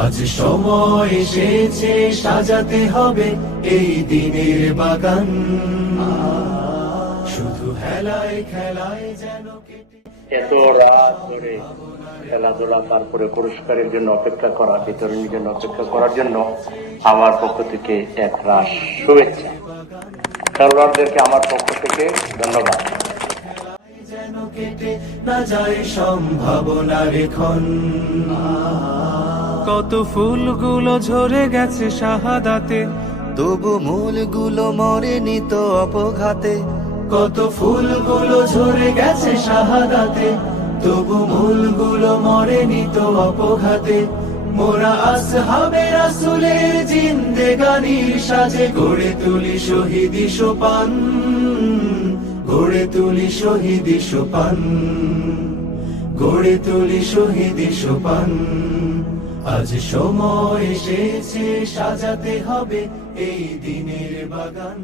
আজ সময় এসেছে, সাজাতে হবে এই দিনের বাগান। শুধু হেলায় খেলায় যেন এত রাত ধরে খেলাধুলা, তারপরে পুরস্কারের জন্য অপেক্ষা করা, বিতরণের জন্য অপেক্ষা করার জন্য আমার পক্ষ থেকে এক রাস শুভেচ্ছা। খেলোয়াড়দেরকে আমার পক্ষ থেকে ধন্যবাদ। কেটে না যায় সম্ভাবনার এখন কত ফুলগুলো ঝরে গেছে শাহাদাতে তবু মূলগুলো মরেনি তো অপঘাতে। কত ফুলগুলো ঝরে গেছে শাহাদাতে তবু মূলগুলো মরেনি তো অপঘাতে। মোরা আসহাবে রাসুলের জিন্দেগানির সাজে গড়ে তুলি শহীদি সোপান। গড়ে তুলি শহীদ সোপান, গড়ে তুলি শহীদ সোপান। আজ সময় এসেছে, সাজাতে হবে এই দিনের বাগান।